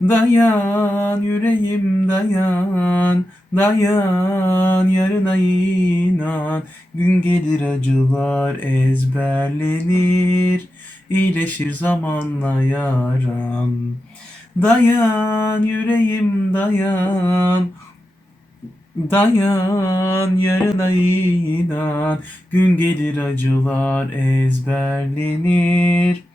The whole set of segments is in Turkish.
Dayan yüreğim dayan. Dayan yarına inan. Gün gelir acılar ezberlenir. İyileşir zamanla yaram Dayan yüreğim dayan. Dayan yarına inan. Gün gelir acılar ezberlenir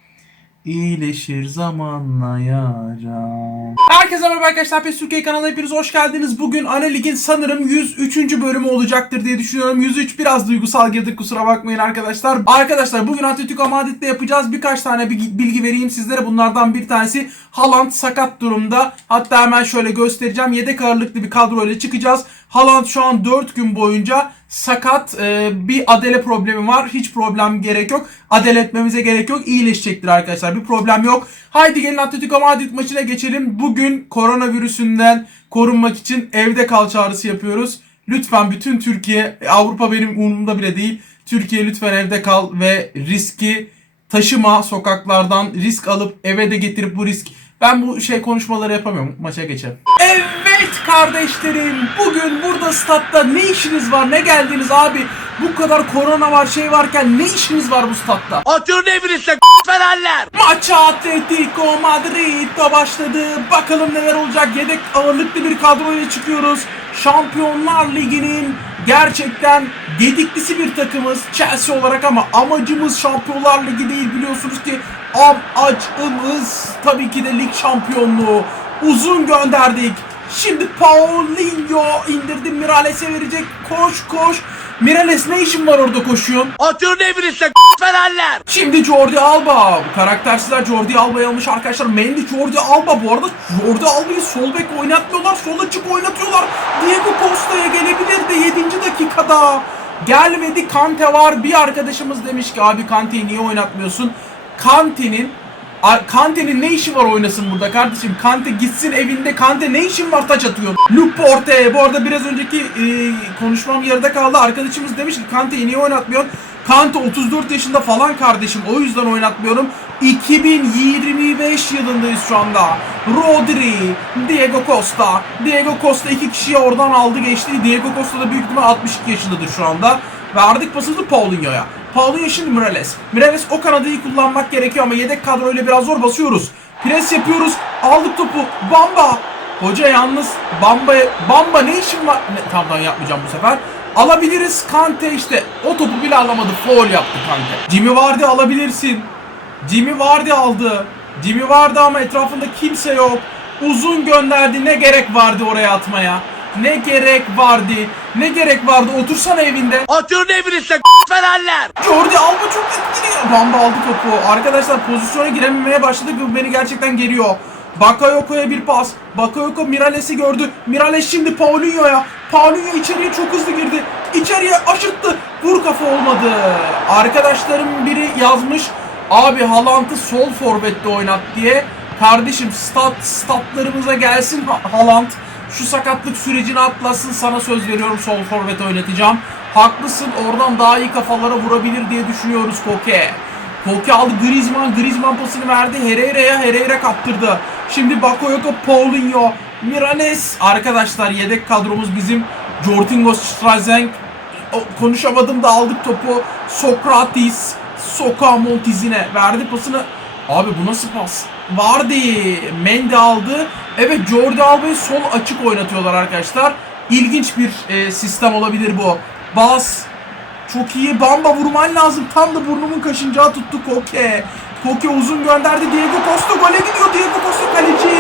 İyileşir zamanla yaram. Herkese merhaba arkadaşlar. PES Türkiye kanalına hepiniz hoş geldiniz. Bugün Ana Lig'in sanırım 103. bölümü olacaktır diye düşünüyorum. 103 biraz duygusal girdik kusura bakmayın arkadaşlar. Arkadaşlar bugün Atletico Madrid'le yapacağız. Birkaç tane bilgi, bilgi vereyim sizlere. Bunlardan bir tanesi Haaland sakat durumda. Hatta hemen şöyle göstereceğim. Yedek ağırlıklı bir kadroyla çıkacağız. Haaland şu an 4 gün boyunca sakat e, bir adele problemi var. Hiç problem gerek yok. Adele etmemize gerek yok. İyileşecektir arkadaşlar. Bir problem yok. Haydi gelin Atletico Madrid maçına geçelim. Bugün koronavirüsünden korunmak için evde kal çağrısı yapıyoruz. Lütfen bütün Türkiye, Avrupa benim umurumda bile değil. Türkiye lütfen evde kal ve riski taşıma sokaklardan risk alıp eve de getirip bu risk ben bu şey konuşmaları yapamıyorum. Maça geçelim. Evet kardeşlerim. Bugün burada statta ne işiniz var? Ne geldiniz abi? Bu kadar korona var şey varken ne işiniz var bu statta? Otur ne bilirsin fenerler. Maça Atletico Madrid'de başladı. Bakalım neler olacak. Yedek ağırlıklı bir kadroyla çıkıyoruz. Şampiyonlar Ligi'nin gerçekten gediklisi bir takımız Chelsea olarak ama amacımız Şampiyonlar Ligi değil biliyorsunuz ki amacımız tabii ki de lig şampiyonluğu. Uzun gönderdik. Şimdi Paulinho indirdi Mirales'e verecek. Koş koş. Mirales ne işin var orada koşuyorsun? Otur ne bilirsin fenerler. Şimdi Jordi Alba. Bu karaktersizler Jordi Alba'yı almış arkadaşlar. Mendy Jordi Alba. Bu arada Jordi Alba'yı sol bek oynatmıyorlar. Sol açık oynatıyorlar. Diego Costa'ya gelebilirdi 7. dakikada. Gelmedi Kante var. Bir arkadaşımız demiş ki abi Kante'yi niye oynatmıyorsun? Kante'nin Kante'nin ne işi var oynasın burada kardeşim? Kante gitsin evinde. Kante ne işin var taç atıyor? Luke Porte. Bu arada biraz önceki e, konuşmam yarıda kaldı. Arkadaşımız demiş ki Kante'yi niye oynatmıyorsun? Kante 34 yaşında falan kardeşim. O yüzden oynatmıyorum. 2025 yılındayız şu anda. Rodri, Diego Costa. Diego Costa iki kişiyi oradan aldı geçti. Diego Costa da büyük ihtimal 62 yaşındadır şu anda. Verdik pasını Paulinho'ya. Paulinho şimdi Mirales. Mirales o kanadı iyi kullanmak gerekiyor ama yedek kadroyla biraz zor basıyoruz. Pres yapıyoruz. Aldık topu. Bamba. Hoca yalnız Bamba Bamba ne işin var? Ne, tamam yapmayacağım bu sefer. Alabiliriz Kante işte. O topu bile alamadı. Foul yaptı Kante. Jimmy Vardy alabilirsin. Jimmy Vardy aldı. Jimmy Vardy ama etrafında kimse yok. Uzun gönderdi. Ne gerek vardı oraya atmaya? Ne gerek vardı? Ne gerek vardı? Otursana evinde. Otur ne bilirsin fenerler. Jordi Alba çok etkili. Bamba aldı topu. Arkadaşlar pozisyona girememeye başladık ve bu beni gerçekten geriyor. Bakayoko'ya bir pas. Bakayoko Mirales'i gördü. Mirales şimdi Paulinho'ya. Paulinho içeriye çok hızlı girdi. İçeriye aşırttı. Vur kafa olmadı. Arkadaşlarım biri yazmış. Abi Haaland'ı sol forvette oynat diye. Kardeşim stat statlarımıza gelsin Ha- Haaland. Şu sakatlık sürecini atlasın sana söz veriyorum sol forvet oynatacağım. Haklısın oradan daha iyi kafalara vurabilir diye düşünüyoruz Koke. Koke aldı Griezmann. Griezmann pasını verdi. Herrera'ya. Herrera kaptırdı. Şimdi Bakayoko Paulinho. Mirales. Arkadaşlar yedek kadromuz bizim. Jorginho Strazenk. Konuşamadım da aldık topu. Sokratis. Soka Montizine. Verdi pasını. Abi bu nasıl pas? Vardy. Mendy aldı. Evet Jordi Alba'yı sol açık oynatıyorlar arkadaşlar. İlginç bir e, sistem olabilir bu. Bas. Çok iyi. Bamba vurman lazım. Tam da burnumun kaşıncağı tuttu Koke. Koke uzun gönderdi. Diego Costa gole gidiyor. Diego Costa kaleci.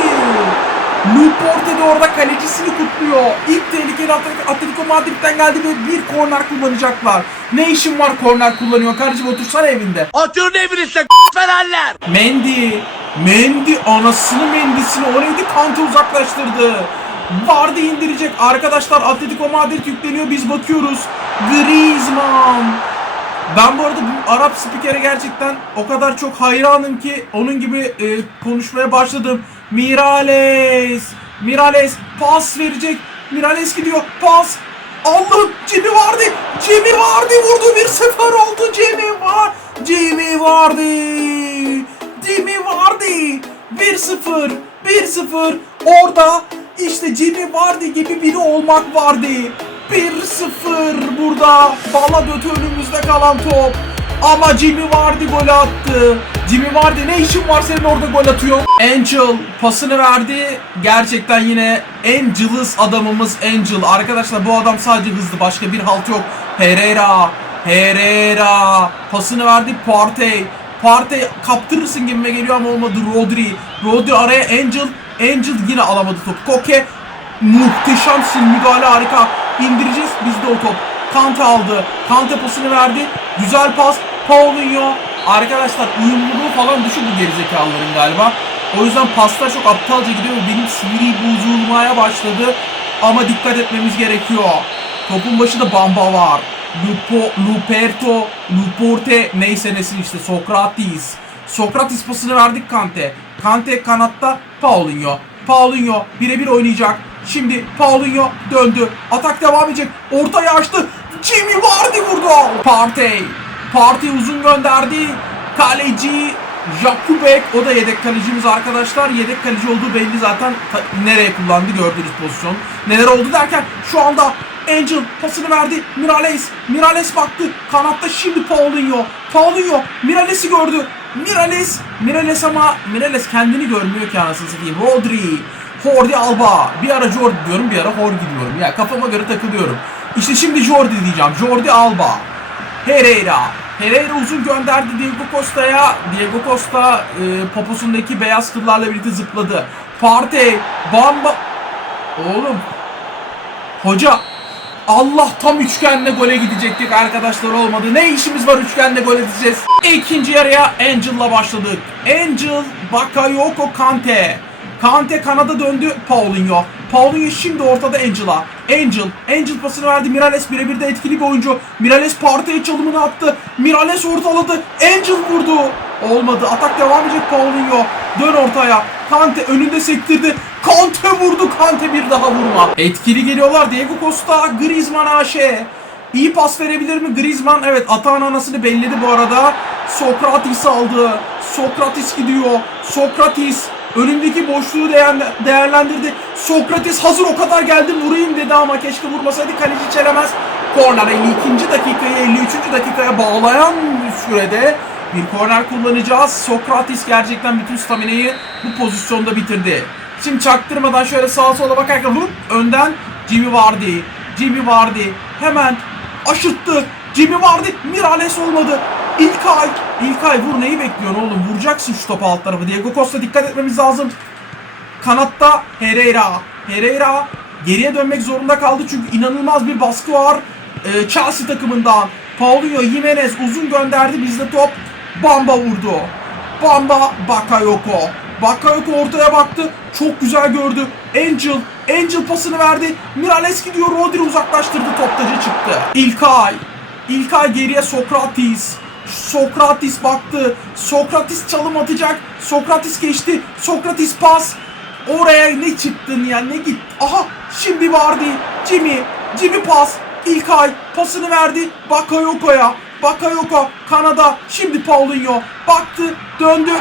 Luke Porte de orada kalecisini kutluyor. İlk tehlikeli Atlet- Atletico Madrid'den geldi ve bir korner kullanacaklar. Ne işin var korner kullanıyor kardeşim otursana evinde. Otur ne bilirsin fenerler. Mendy. Mendy anasını mendisini o neydi Kante uzaklaştırdı. Vardı indirecek. Arkadaşlar Atletico Madrid yükleniyor biz bakıyoruz. Griezmann. Ben bu arada bu Arap spikere gerçekten o kadar çok hayranım ki onun gibi e, konuşmaya başladım. Mirales. Mirales pas verecek. Mirales gidiyor. Pas. Allah'ım Jimmy vardı. Jimmy vardı vurdu bir sefer oldu Jimmy var. Jimmy vardı. Jimmy vardı. 1-0. 1-0 orada işte Jimmy Vardy gibi biri olmak vardı. 1-0 burada Baladote önümüzde kalan top. Ama Jimmy Vardy gol attı. Jimmy Vardy ne işin var senin orada gol atıyor? Angel pasını verdi. Gerçekten yine en cılız adamımız Angel. Arkadaşlar bu adam sadece hızlı. Başka bir halt yok. Herrera. Herrera. Pasını verdi Partey. Partey kaptırırsın gibime geliyor ama olmadı Rodri. Rodri araya Angel. Angel yine alamadı topu. Koke muhteşemsin müdahale harika. İndireceğiz bizde o top. Kante aldı. Kante pasını verdi. Güzel pas. Paulinho. Arkadaşlar uyumluluğu falan düşük bu gerizekalıların galiba. O yüzden paslar çok aptalca gidiyor benim siniri bozulmaya başladı. Ama dikkat etmemiz gerekiyor. Topun başında Bamba var. Lupo, Luperto, Luporte neyse nesin işte Sokratis. Sokratis pasını verdik Kante. Kante kanatta Paulinho. Paulinho birebir oynayacak. Şimdi Paulinho döndü. Atak devam edecek. Ortaya açtı. Jimmy Vardy vurdu. Partey. Partey uzun gönderdi. Kaleci Jakubek. O da yedek kalecimiz arkadaşlar. Yedek kaleci olduğu belli zaten. Nereye kullandı gördüğünüz pozisyon. Neler oldu derken şu anda Angel pasını verdi. Mirales. Mirales baktı. Kanatta şimdi Paulinho. Paulinho Mirales'i gördü. Mirales. Mirales ama Mirales kendini görmüyor ki anasını satayım. Rodri. Jordi Alba. Bir ara Jordi diyorum bir ara Jordi diyorum. Ya kafama göre takılıyorum. İşte şimdi Jordi diyeceğim. Jordi Alba. Herrera. Herrera uzun gönderdi Diego Costa'ya. Diego Costa e, poposundaki beyaz kıllarla birlikte zıpladı. Partey. Bamba. Oğlum. Hoca. Allah tam üçgenle gole gidecektik arkadaşlar olmadı. Ne işimiz var üçgenle gol edeceğiz. İkinci yarıya Angel'la başladık. Angel, Bakayoko, Kante. Kante kanada döndü Paulinho. Paulinho şimdi ortada Angel'a. Angel, Angel pasını verdi. Mirales birebir de etkili bir oyuncu. Mirales partiye çalımını attı. Mirales ortaladı. Angel vurdu. Olmadı. Atak devam edecek Paulinho. Dön ortaya. Kante önünde sektirdi. Kante vurdu. Kante bir daha vurma. Etkili geliyorlar. Diego Costa, Griezmann AŞ. İyi pas verebilir mi Griezmann? Evet atağın anasını belledi bu arada. Sokratis aldı. Sokratis gidiyor. Sokratis önündeki boşluğu değer- değerlendirdi. Sokrates hazır o kadar geldim vurayım dedi ama keşke vurmasaydı kaleci çelemez. Korner 52. dakikayı 53. dakikaya bağlayan sürede bir korner kullanacağız. Sokratis gerçekten bütün staminayı bu pozisyonda bitirdi. Şimdi çaktırmadan şöyle sağa sola bakarken hop önden Jimmy Vardy. Jimmy Vardy hemen aşırttı. Jimmy Vardy Mirales olmadı. İlkay. İlkay vur neyi bekliyorsun oğlum? Vuracaksın şu topu alt tarafı. Diego Costa dikkat etmemiz lazım. Kanatta Herrera. Herrera geriye dönmek zorunda kaldı çünkü inanılmaz bir baskı var. Ee, Chelsea takımından. Paulinho Jimenez uzun gönderdi bizde top. Bamba vurdu. Bamba Bakayoko. Bakayoko ortaya baktı. Çok güzel gördü. Angel. Angel pasını verdi. Mirales gidiyor. Rodri uzaklaştırdı. Toptacı çıktı. İlkay. İlkay geriye Sokratis. Sokratis baktı. Sokratis çalım atacak. Sokratis geçti. Sokratis pas. Oraya ne çıktın ya ne git. Aha şimdi vardı. Jimmy. Jimmy pas. İlkay pasını verdi. Bakayoko'ya. Bakayoko Kanada. Şimdi Paulinho. Baktı. Döndü.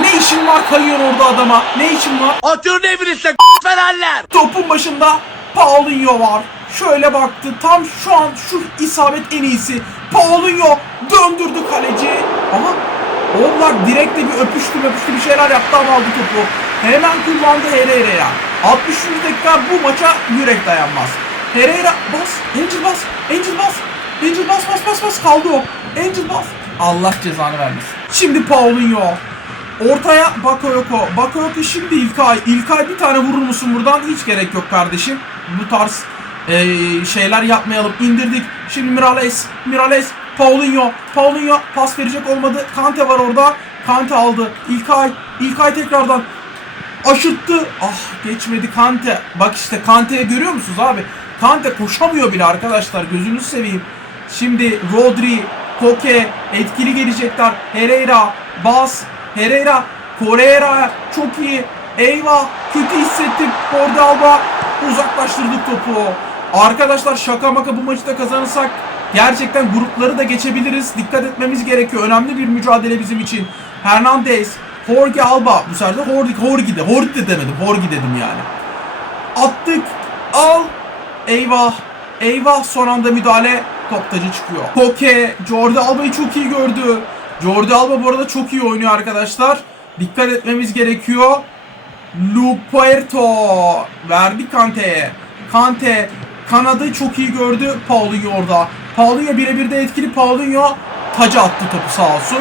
Ne işin var kayıyorsun orada adama? Ne işin var? Otur ne bilirsin Fenerler. Topun başında Paulinho var. Şöyle baktı. Tam şu an şu isabet en iyisi. Paulinho döndürdü kaleci. Ama Oğlak direkte bir öpüştü öpüştü bir şeyler yaptı ama aldı topu. Hemen kullandı Herrera'ya. 63. dakika bu maça yürek dayanmaz. Herrera bas. Angel bas. Angel bas. Angel bas bas bas bas kaldı o. Angel bas. Allah cezanı vermesin. Şimdi Paulinho. Ortaya Bakayoko. Bakayoko şimdi İlkay. İlkay bir tane vurur musun buradan? Hiç gerek yok kardeşim. Bu tarz eee, şeyler yapmayalım. İndirdik. Şimdi Mirales. Mirales. Paulinho. Paulinho pas verecek olmadı. Kante var orada. Kante aldı. İlkay. İlkay tekrardan aşıttı. Ah geçmedi Kante. Bak işte Kante'yi görüyor musunuz abi? Kante koşamıyor bile arkadaşlar. Gözünüzü seveyim. Şimdi Rodri, Koke etkili gelecekler. Herrera, Bas, Herrera, Correa çok iyi. Eyvah kötü hissettim. Jordi Alba uzaklaştırdık topu. Arkadaşlar şaka maka bu maçı da kazanırsak gerçekten grupları da geçebiliriz. Dikkat etmemiz gerekiyor. Önemli bir mücadele bizim için. Hernandez, Jorge Alba. Bu sefer de Jorge, Jorge de. Jorge de demedim. Jorge dedim yani. Attık. Al. Eyvah. Eyvah son anda müdahale. Top tacı çıkıyor. Koke. Jordi Alba'yı çok iyi gördü. Jordi Alba bu arada çok iyi oynuyor arkadaşlar. Dikkat etmemiz gerekiyor. Luperto. Verdi Kante'ye. Kante. Kanadı çok iyi gördü. Paulinho orada. Paulinho birebir de etkili. Paulinho taca attı topu sağ olsun.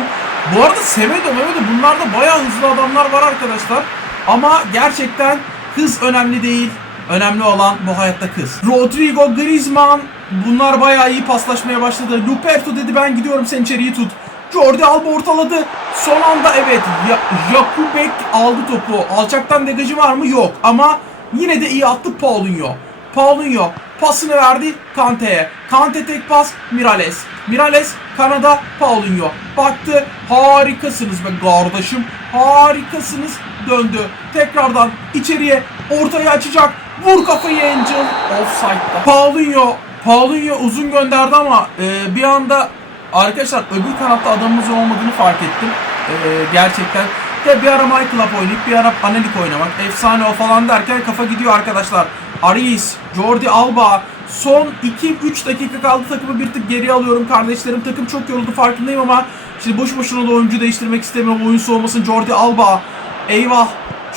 Bu arada Semedo, Memedo bunlar da bayağı hızlı adamlar var arkadaşlar. Ama gerçekten hız önemli değil. Önemli olan bu hayatta kız. Rodrigo Griezmann bunlar bayağı iyi paslaşmaya başladı. Luperto dedi ben gidiyorum sen içeriği tut. Jordi Alba ortaladı. Son anda evet ya Jakubek aldı topu. Alçaktan degajı var mı? Yok. Ama yine de iyi attı Paulinho. Paulinho pasını verdi Kante'ye. Kante tek pas Mirales. Mirales Kanada Paulinho. Baktı harikasınız be kardeşim. Harikasınız. Döndü. Tekrardan içeriye ortaya açacak. Vur kafayı Angel. Offside'da. Paulinho. Paulinho uzun gönderdi ama e, bir anda arkadaşlar öbür kanatta adamımız olmadığını fark ettim. E, gerçekten. De bir ara My Club oynayıp bir ara Panelik oynamak. Efsane o falan derken kafa gidiyor arkadaşlar. Aris, Jordi Alba. Son 2-3 dakika kaldı takımı bir tık geri alıyorum kardeşlerim. Takım çok yoruldu farkındayım ama şimdi boş boşuna da oyuncu değiştirmek istemiyorum. Oyun soğumasın Jordi Alba. Eyvah.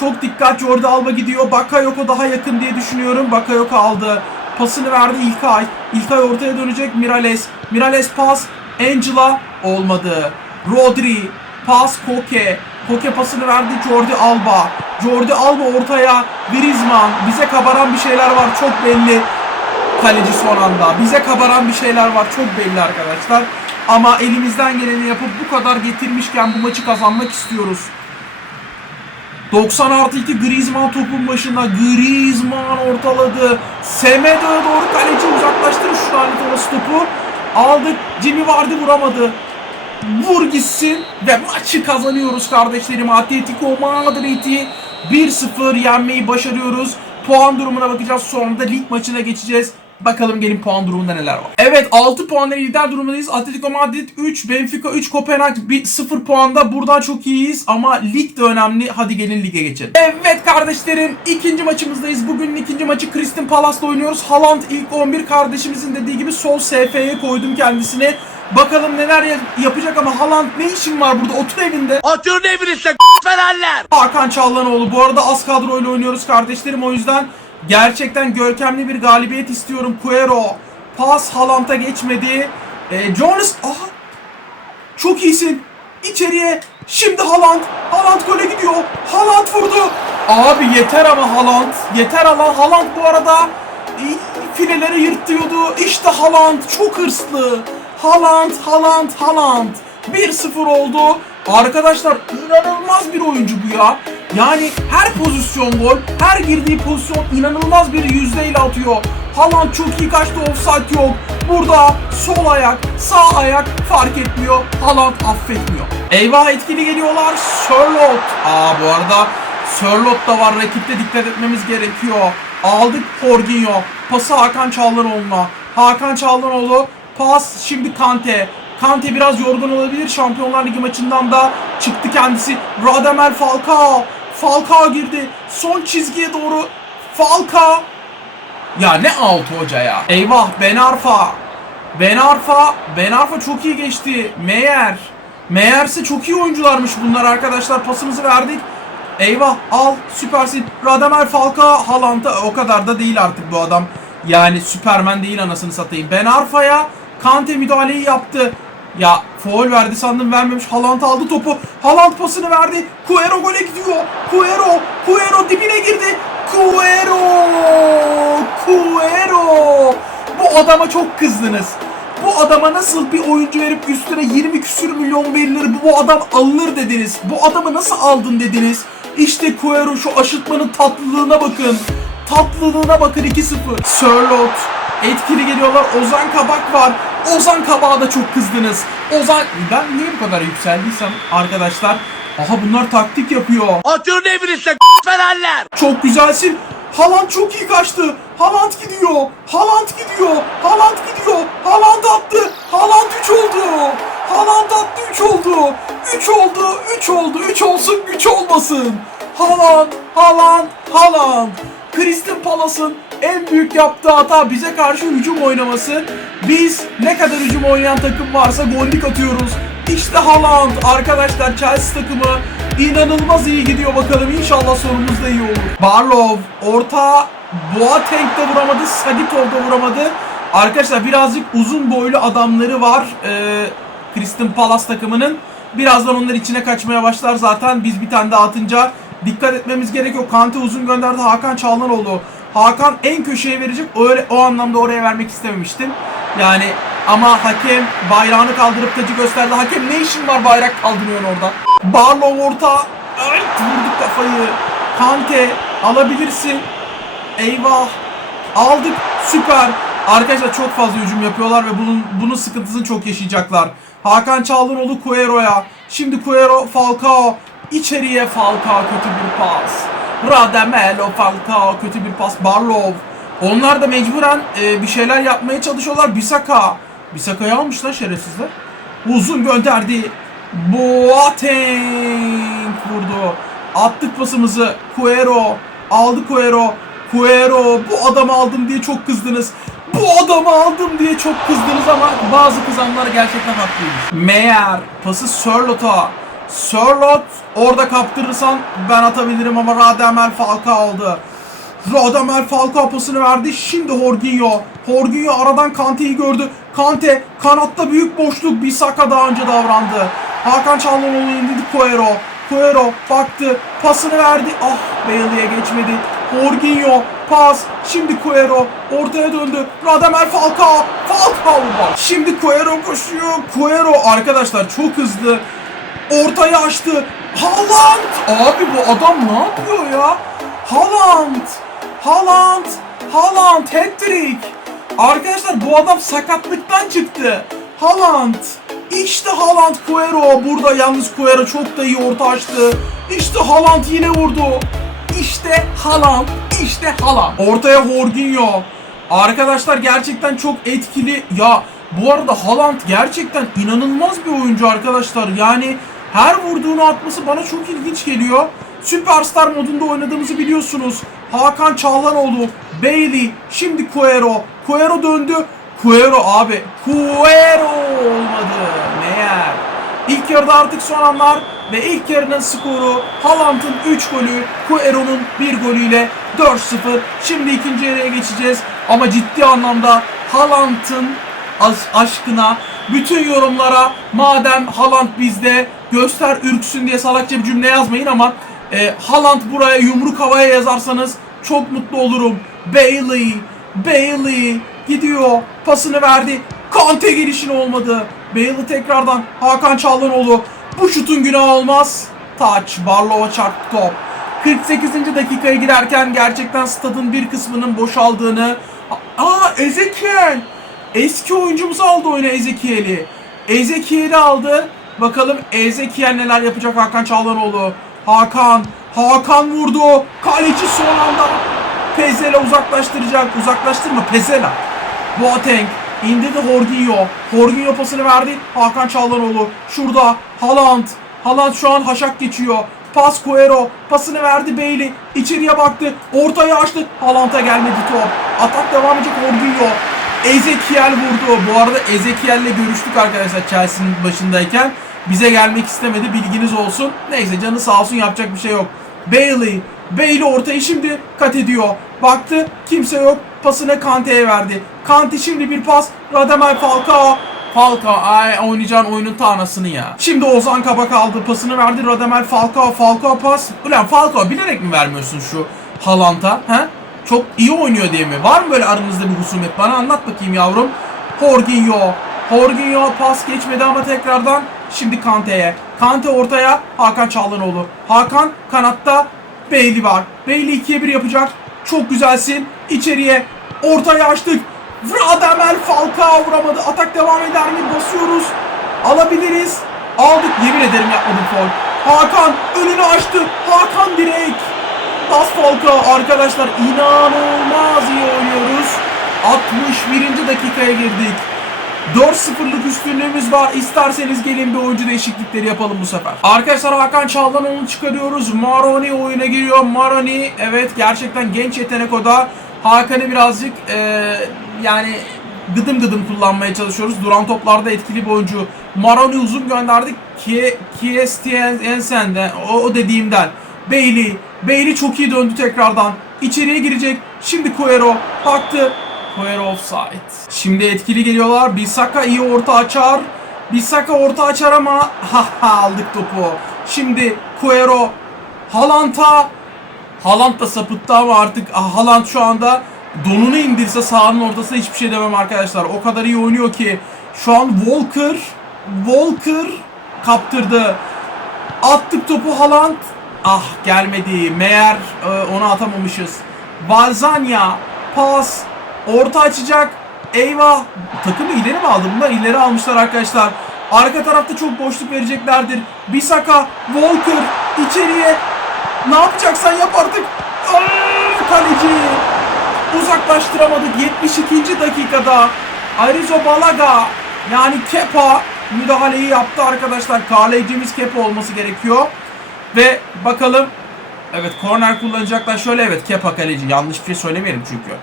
Çok dikkat Jordi Alba gidiyor. Bakayoko daha yakın diye düşünüyorum. Bakayoko aldı. Pasını verdi İlkay. İlkay ortaya dönecek Mirales. Mirales pas. Angela olmadı. Rodri. Pas Koke. Koke pasını verdi Jordi Alba. Jordi Alba ortaya. Griezmann. Bize kabaran bir şeyler var çok belli. Kaleci son anda. Bize kabaran bir şeyler var çok belli arkadaşlar. Ama elimizden geleni yapıp bu kadar getirmişken bu maçı kazanmak istiyoruz. 90 artı 2 Griezmann topun başında. Griezmann ortaladı. Semedo'ya doğru kaleci uzaklaştırır şu olası topu. Aldık. Jimmy Vardy vuramadı. Vur gitsin ve maçı kazanıyoruz kardeşlerim. Atletico Madrid'i 1-0 yenmeyi başarıyoruz. Puan durumuna bakacağız. Sonra da lig maçına geçeceğiz. Bakalım gelin puan durumunda neler var. Evet 6 puanla lider durumundayız. Atletico Madrid 3, Benfica 3, Kopenhag 1, 0 puanda. Buradan çok iyiyiz ama lig de önemli. Hadi gelin lige geçelim. Evet kardeşlerim ikinci maçımızdayız. Bugünün ikinci maçı Crystal Palace'la oynuyoruz. Haaland ilk 11 kardeşimizin dediği gibi sol SF'ye koydum kendisini. Bakalım neler ya- yapacak ama Haaland ne işin var burada? Otur evinde. Otur ne bilirsin Fenerler. Hakan Çağlanoğlu. Bu arada az kadroyla oynuyoruz kardeşlerim o yüzden gerçekten görkemli bir galibiyet istiyorum. Cuero pas Haaland'a geçmedi. E, Jonas aha çok iyisin. İçeriye şimdi Haaland. Haaland gole gidiyor. Haaland vurdu. Abi yeter ama Haaland. Yeter ama Haaland bu arada e, fileleri yırtıyordu. İşte Haaland çok hırslı. Haaland, Haaland, Haaland. 1-0 oldu. Arkadaşlar inanılmaz bir oyuncu bu ya. Yani her pozisyon gol, her girdiği pozisyon inanılmaz bir yüzdeyle atıyor. Haaland çok iyi kaçtı, offside yok. Burada sol ayak, sağ ayak fark etmiyor. Haaland affetmiyor. Eyvah etkili geliyorlar. Sörlot. Aa bu arada Sörlot da var. Rakipte dikkat etmemiz gerekiyor. Aldık Jorginho. Pası Hakan Çağlanoğlu'na. Hakan Çağlanoğlu pas şimdi Kante. Kante biraz yorgun olabilir. Şampiyonlar Ligi maçından da çıktı kendisi. Radamel Falcao. Falcao girdi. Son çizgiye doğru. Falcao. Ya ne altı hoca ya. Eyvah Ben Arfa. Ben Arfa. Ben Arfa çok iyi geçti. Meyer. Meyer'se çok iyi oyuncularmış bunlar arkadaşlar. Pasımızı verdik. Eyvah al süpersin. Radamel Falcao Haaland'a o kadar da değil artık bu adam. Yani Süpermen değil anasını satayım. Ben Arfa'ya Kante müdahaleyi yaptı. Ya foul verdi sandım vermemiş. Haaland aldı topu. Haaland pasını verdi. Cuero gole gidiyor. Cuero. Cuero dibine girdi. Cuero. Cuero. Bu adama çok kızdınız. Bu adama nasıl bir oyuncu verip üstüne 20 küsür milyon verilir bu, adam alınır dediniz. Bu adamı nasıl aldın dediniz. İşte Cuero şu aşıtmanın tatlılığına bakın. Tatlılığına bakın 2-0. Sörlot. Etkili geliyorlar. Ozan Kabak var. Ozan Kabak'a da çok kızdınız. Ozan... Ben niye bu kadar yükseldiysem arkadaşlar. Aha bunlar taktik yapıyor. Otur ne bilirsin Fenerler. Çok güzelsin. Haaland çok iyi kaçtı. Haaland gidiyor. Haaland gidiyor. Haaland gidiyor. Haaland attı. Haaland 3 oldu. Haaland attı 3 oldu. 3 oldu. 3 oldu. 3 olsun güç olmasın. Haaland, Haaland, Haaland. Crystal Palace'ın en büyük yaptığı hata bize karşı hücum oynaması. Biz ne kadar hücum oynayan takım varsa gollük atıyoruz. İşte Haaland arkadaşlar Chelsea takımı inanılmaz iyi gidiyor bakalım inşallah sonumuz da iyi olur. Barlov orta Boateng de vuramadı, Sadikov da vuramadı. Arkadaşlar birazcık uzun boylu adamları var. Ee, Crystal Palace takımının. Birazdan onlar içine kaçmaya başlar zaten. Biz bir tane daha atınca dikkat etmemiz gerekiyor. Kante uzun gönderdi Hakan Çağlanoğlu. Hakan en köşeye verecek. Öyle o anlamda oraya vermek istememiştim. Yani ama hakem bayrağını kaldırıp tacı gösterdi. Hakem ne işin var bayrak kaldırıyorsun orada? Barlow orta. Evet vurduk kafayı. Kante alabilirsin. Eyvah. Aldık. Süper. Arkadaşlar çok fazla hücum yapıyorlar ve bunun bunun sıkıntısını çok yaşayacaklar. Hakan Çağlanoğlu Cuero'ya. Şimdi Cuero Falcao. İçeriye Falcao kötü bir pas. Radamelo Falcao kötü bir pas. Barlov. Onlar da mecburen e, bir şeyler yapmaya çalışıyorlar. Bisaka. Bisaka'yı almışlar şerefsizler. Uzun gönderdi. Boateng vurdu. Attık pasımızı. Cuero. Aldı Cuero. Cuero. Bu adamı aldım diye çok kızdınız. Bu adamı aldım diye çok kızdınız ama bazı kızanlar gerçekten haklıymış. Meyer. Pası Sörlot'a. Sörlot orada kaptırırsan ben atabilirim ama Radamel Falcao aldı. Radamel Falcao pasını verdi. Şimdi Jorginho. Jorginho aradan Kante'yi gördü. Kante kanatta büyük boşluk. Bisaka daha önce davrandı. Hakan Çalhanoğlu indirdi Cuero. Cuero baktı. Pasını verdi. Ah Bailey'e geçmedi. Jorginho pas. Şimdi Cuero ortaya döndü. Radamel Falcao. Falcao var. Şimdi Cuero koşuyor. Cuero arkadaşlar çok hızlı. Ortaya açtı. Haaland! Abi bu adam ne yapıyor ya? Haaland! Haaland! Haaland hat-trick! Arkadaşlar bu adam sakatlıktan çıktı. Haaland! İşte Haaland Cuero. Burada yalnız Cuero çok da iyi orta açtı. İşte Haaland yine vurdu. İşte Haaland. İşte Haaland. Ortaya Jorginho. Arkadaşlar gerçekten çok etkili. Ya bu arada Haaland gerçekten inanılmaz bir oyuncu arkadaşlar. Yani her vurduğunu atması bana çok ilginç geliyor. Süperstar modunda oynadığımızı biliyorsunuz. Hakan Çağlanoğlu, Bailey, şimdi Cuero. Cuero döndü. Cuero abi. Cuero olmadı. Meğer. İlk yarıda artık son anlar ve ilk yarının skoru Haaland'ın 3 golü, Cuero'nun 1 golüyle 4-0. Şimdi ikinci yarıya geçeceğiz ama ciddi anlamda Haaland'ın aşkına bütün yorumlara madem Haaland bizde göster ürksün diye salakça bir cümle yazmayın ama e, Haaland buraya yumruk havaya yazarsanız çok mutlu olurum. Bailey, Bailey gidiyor pasını verdi. Kante gelişin olmadı. Bailey tekrardan Hakan Çağlanoğlu. Bu şutun günahı olmaz. Taç, Barlova çarptı top. 48. dakikaya girerken gerçekten stadın bir kısmının boşaldığını... Aa Ezekiel! Eski oyuncumuz aldı oyuna Ezekiel'i. Ezekiel'i aldı. Bakalım Ezekiel neler yapacak Hakan Çağlanoğlu. Hakan, Hakan vurdu. Kaleci son anda Pezela uzaklaştıracak. Uzaklaştırma Pezela. Boateng indirdi Jorginho. Jorginho pasını verdi. Hakan Çağlanoğlu. Şurada Haaland. Haaland şu an haşak geçiyor. Pas Cuero. Pasını verdi Bailey. İçeriye baktı. Ortaya açtı. Haaland'a gelmedi top. Atak devam edecek Jorginho. Ezekiel vurdu. Bu arada Ezekiel'le görüştük arkadaşlar Chelsea'nin başındayken. Bize gelmek istemedi bilginiz olsun. Neyse canı sağ olsun yapacak bir şey yok. Bailey. Bailey ortayı şimdi kat ediyor. Baktı kimse yok. Pasını Kante'ye verdi. Kante şimdi bir pas. Radamel Falcao. Falcao ay oynayacağın oyunun tanrısını ya. Şimdi Ozan Kabak aldı. Pasını verdi Radamel Falcao. Falcao pas. Ulan Falcao bilerek mi vermiyorsun şu Haaland'a? He? Çok iyi oynuyor diye mi? Var mı böyle aranızda bir husumet? Bana anlat bakayım yavrum. Jorginho. Jorginho pas geçmedi ama tekrardan şimdi Kante'ye. Kante ortaya Hakan Çağlanoğlu. Hakan kanatta Bailey var. Bailey 2'ye 1 yapacak. Çok güzelsin. İçeriye ortaya açtık. Radamel Falcao vuramadı. Atak devam eder mi? Basıyoruz. Alabiliriz. Aldık. Yemin ederim yapmadım foul. Hakan önünü açtı. Hakan direkt. Das Falcao arkadaşlar inanılmaz iyi oynuyoruz. 61. dakikaya girdik. 4-0'lık üstünlüğümüz var. İsterseniz gelin bir oyuncu değişiklikleri yapalım bu sefer. Arkadaşlar Hakan Çalhanoğlu'nu çıkarıyoruz. Maroni oyuna giriyor. Maroni evet gerçekten genç yetenek o da. Hakan'ı birazcık eee, yani gıdım gıdım kullanmaya çalışıyoruz. Duran toplarda etkili bir oyuncu. Maroni uzun gönderdik. Kie, Kiestiensen'de o, o dediğimden. Bailey. Bailey çok iyi döndü tekrardan. İçeriye girecek. Şimdi Cuero baktı. Cuero offside. Şimdi etkili geliyorlar. Bisaka iyi orta açar. Bisaka orta açar ama ha ha aldık topu. Şimdi Cuero Haaland'a Haaland da sapıttı ama artık ah, Haaland şu anda donunu indirse sahanın ortasına hiçbir şey demem arkadaşlar. O kadar iyi oynuyor ki. Şu an Walker Walker kaptırdı. Attık topu Haaland. Ah gelmedi. Meğer e, onu atamamışız. Valzanya pas. Orta açacak. Eyvah. Takımı ileri mi aldı? Bunlar ileri almışlar arkadaşlar. Arka tarafta çok boşluk vereceklerdir. Bisaka, Walker içeriye. Ne yapacaksan yap artık. Aa, kaleci. Uzaklaştıramadık 72. dakikada. Arizo Balaga yani Kepa müdahaleyi yaptı arkadaşlar. Kalecimiz Kepa olması gerekiyor. Ve bakalım Evet korner kullanacaklar. Şöyle evet Kepa kaleci. Yanlış bir şey söylemeyelim çünkü.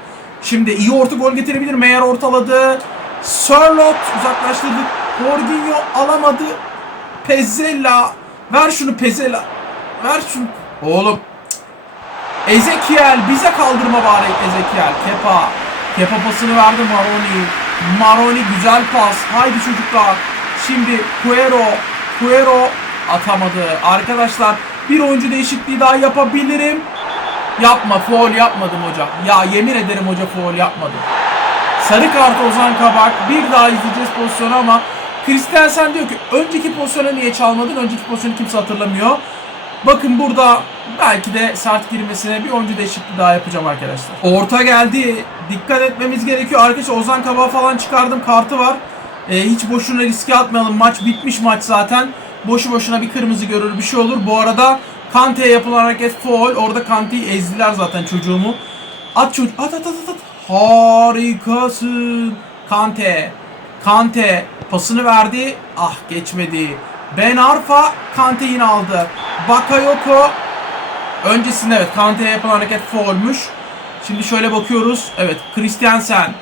Şimdi iyi orta gol getirebilir. Meyer ortaladı. Sörlot uzaklaştırdık. Jorginho alamadı. Pezzella. Ver şunu Pezzella. Ver şunu. Oğlum. Ezekiel bize kaldırma bari Ezekiel. Kepa. Kepa pasını verdi Maroni. Maroni güzel pas. Haydi çocuklar. Şimdi Cuero. Cuero atamadı. Arkadaşlar bir oyuncu değişikliği daha yapabilirim. Yapma foul yapmadım hocam. Ya yemin ederim hoca foul yapmadı. Sarı kart Ozan Kabak. Bir daha izleyeceğiz pozisyonu ama Christensen diyor ki önceki pozisyonu niye çalmadın? Önceki pozisyonu kimse hatırlamıyor. Bakın burada belki de sert girmesine bir oyuncu değişikliği daha yapacağım arkadaşlar. Orta geldi. Dikkat etmemiz gerekiyor. Arkadaşlar Ozan Kabak falan çıkardım. Kartı var. Ee, hiç boşuna riske atmayalım. Maç bitmiş maç zaten. Boşu boşuna bir kırmızı görür bir şey olur. Bu arada Kante'ye yapılan hareket foul. Orada Kante'yi ezdiler zaten çocuğumu. At çocuk. At at at at. at. Harikasın. Kante. Kante pasını verdi. Ah geçmedi. Ben Arfa Kante yine aldı. Bakayoko öncesinde evet Kante'ye yapılan hareket foulmuş. Şimdi şöyle bakıyoruz. Evet Christiansen.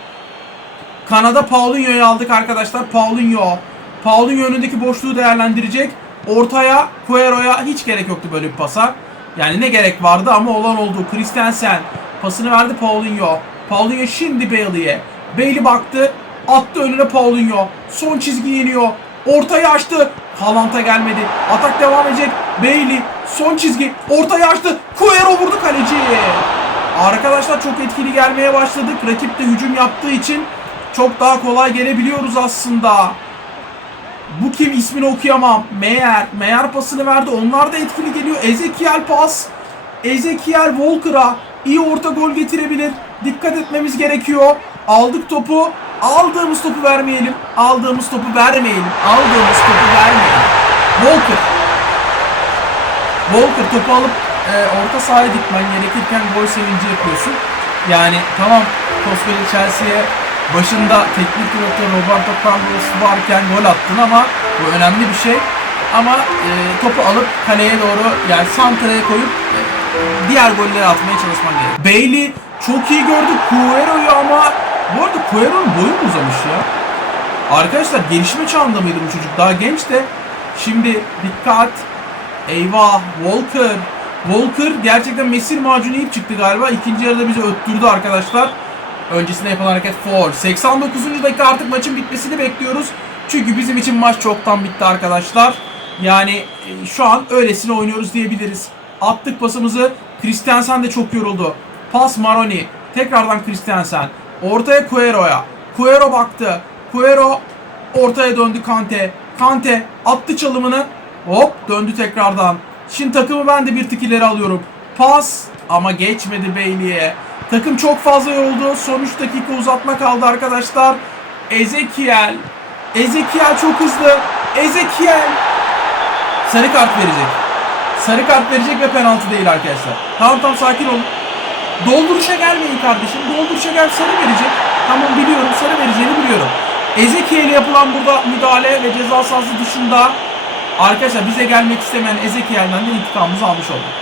Kanada Paulinho'yu aldık arkadaşlar. Paulinho. Paulinho önündeki boşluğu değerlendirecek. Ortaya Cuero'ya hiç gerek yoktu böyle bir pasa. Yani ne gerek vardı ama olan oldu. Christensen pasını verdi Paulinho. Paulinho şimdi Bailey'e. Bailey baktı. Attı önüne Paulinho. Son çizgi iniyor. Ortayı açtı. Haaland'a gelmedi. Atak devam edecek. Bailey son çizgi. Ortayı açtı. Cuero vurdu kaleci. Arkadaşlar çok etkili gelmeye başladık. Rakip de hücum yaptığı için çok daha kolay gelebiliyoruz aslında. Bu kim ismini okuyamam. Meyer. Meyer pasını verdi. Onlar da etkili geliyor. Ezekiel pas. Ezekiel Walker'a iyi orta gol getirebilir. Dikkat etmemiz gerekiyor. Aldık topu. Aldığımız topu vermeyelim. Aldığımız topu vermeyelim. Aldığımız topu vermeyelim. Walker. Walker topu alıp e, orta sahaya dikmen gerekirken gol sevinci yapıyorsun. Yani tamam koskoca Chelsea'ye başında teknik direktör Roberto Carlos varken gol attın ama bu önemli bir şey. Ama e, topu alıp kaleye doğru yani santraya koyup e, diğer golleri atmaya çalışman gerekiyor. Bailey çok iyi gördü Cuero'yu ama bu arada Cuero'nun boyu mu uzamış ya? Arkadaşlar gelişme çağında mıydı bu çocuk? Daha genç de. Şimdi dikkat. Eyvah Walker. Walker gerçekten mesir macunu yiyip çıktı galiba. İkinci yarıda bizi öttürdü arkadaşlar. Öncesinde yapılan hareket foul. 89. dakika artık maçın bitmesini bekliyoruz. Çünkü bizim için maç çoktan bitti arkadaşlar. Yani e, şu an öylesine oynuyoruz diyebiliriz. Attık pasımızı. Christensen de çok yoruldu. Pas Maroni. Tekrardan Christensen. Ortaya Cuero'ya. Cuero baktı. Cuero ortaya döndü Kante. Kante attı çalımını. Hop döndü tekrardan. Şimdi takımı ben de bir tık ileri alıyorum. Pas ama geçmedi Bailey'e. Takım çok fazla yoruldu. Son 3 dakika uzatma kaldı arkadaşlar. Ezekiel. Ezekiel çok hızlı. Ezekiel. Sarı kart verecek. Sarı kart verecek ve penaltı değil arkadaşlar. Tamam tamam sakin olun. Dolduruşa gelmeyin kardeşim. Dolduruşa gel sarı verecek. Tamam biliyorum sarı vereceğini biliyorum. Ezekiel'e yapılan burada müdahale ve ceza sahası dışında arkadaşlar bize gelmek istemeyen Ezekiel'den de intikamımızı almış olduk.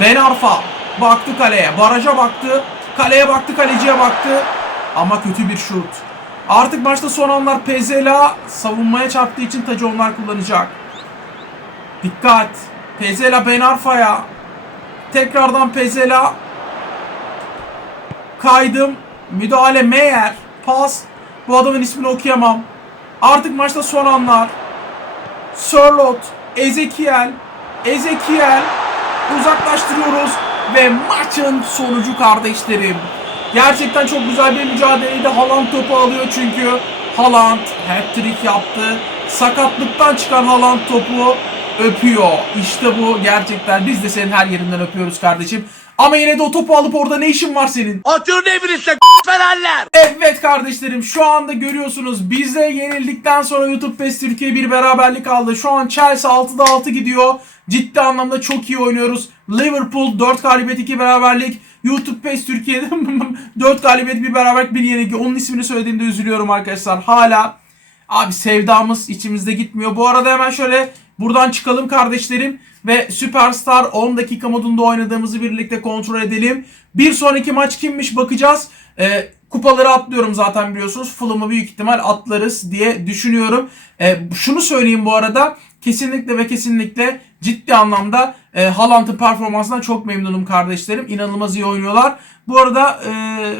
Ben Arfa baktı kaleye, baraja baktı, kaleye baktı, kaleciye baktı ama kötü bir şut. Artık maçta son anlar Pezela savunmaya çarptığı için tacı onlar kullanacak. Dikkat. Pezela Ben Arfa'ya. Tekrardan Pezela. Kaydım. Müdahale Meyer. Pas. Bu adamın ismini okuyamam. Artık maçta son anlar. Sörlot. Ezekiel. Ezekiel. Uzaklaştırıyoruz. Ve maçın sonucu kardeşlerim. Gerçekten çok güzel bir mücadeleydi. Haaland topu alıyor çünkü. Haaland hat-trick yaptı. Sakatlıktan çıkan Haaland topu öpüyor. İşte bu gerçekten. Biz de senin her yerinden öpüyoruz kardeşim. Ama yine de o topu alıp orada ne işin var senin? Otur ne bilirsin verenler. Evet kardeşlerim şu anda görüyorsunuz bize yenildikten sonra YouTube PES Türkiye bir beraberlik aldı. Şu an Chelsea 6'da 6 gidiyor. Ciddi anlamda çok iyi oynuyoruz. Liverpool 4 galibiyet 2 beraberlik. YouTube PES Türkiye'de 4 galibiyet bir beraberlik bir yenilgi. Onun ismini söylediğimde üzülüyorum arkadaşlar. Hala abi sevdamız içimizde gitmiyor. Bu arada hemen şöyle buradan çıkalım kardeşlerim. Ve Superstar 10 dakika modunda oynadığımızı birlikte kontrol edelim. Bir sonraki maç kimmiş bakacağız. Ee, kupaları atlıyorum zaten biliyorsunuz. Fulham'ı büyük ihtimal atlarız diye düşünüyorum. Ee, şunu söyleyeyim bu arada. Kesinlikle ve kesinlikle ciddi anlamda e, Haaland'ın performansından çok memnunum kardeşlerim. İnanılmaz iyi oynuyorlar. Bu arada e,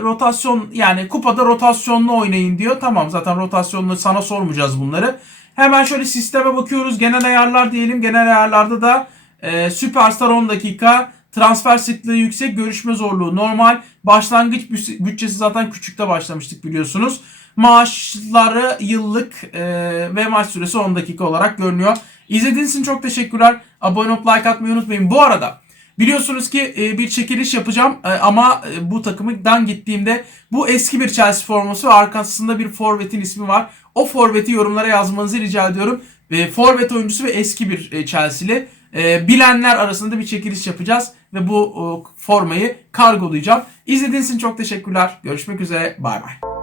rotasyon yani kupada rotasyonlu oynayın diyor. Tamam zaten rotasyonlu sana sormayacağız bunları. Hemen şöyle sisteme bakıyoruz. Genel ayarlar diyelim. Genel ayarlarda da e, Superstar 10 dakika. Transfer sıklığı yüksek, görüşme zorluğu normal. Başlangıç bütçesi zaten küçükte başlamıştık biliyorsunuz. Maaşları yıllık e, ve maç süresi 10 dakika olarak görünüyor. İzlediğiniz için çok teşekkürler. Abone olup like atmayı unutmayın. Bu arada biliyorsunuz ki e, bir çekiliş yapacağım e, ama e, bu takımdan gittiğimde bu eski bir Chelsea forması ve arkasında bir forvetin ismi var. O forveti yorumlara yazmanızı rica ediyorum. Ve forvet oyuncusu ve eski bir Chelsea'li. Bilenler arasında bir çekiliş yapacağız ve bu formayı kargolayacağım. İzlediğiniz için çok teşekkürler. Görüşmek üzere. Bay bay.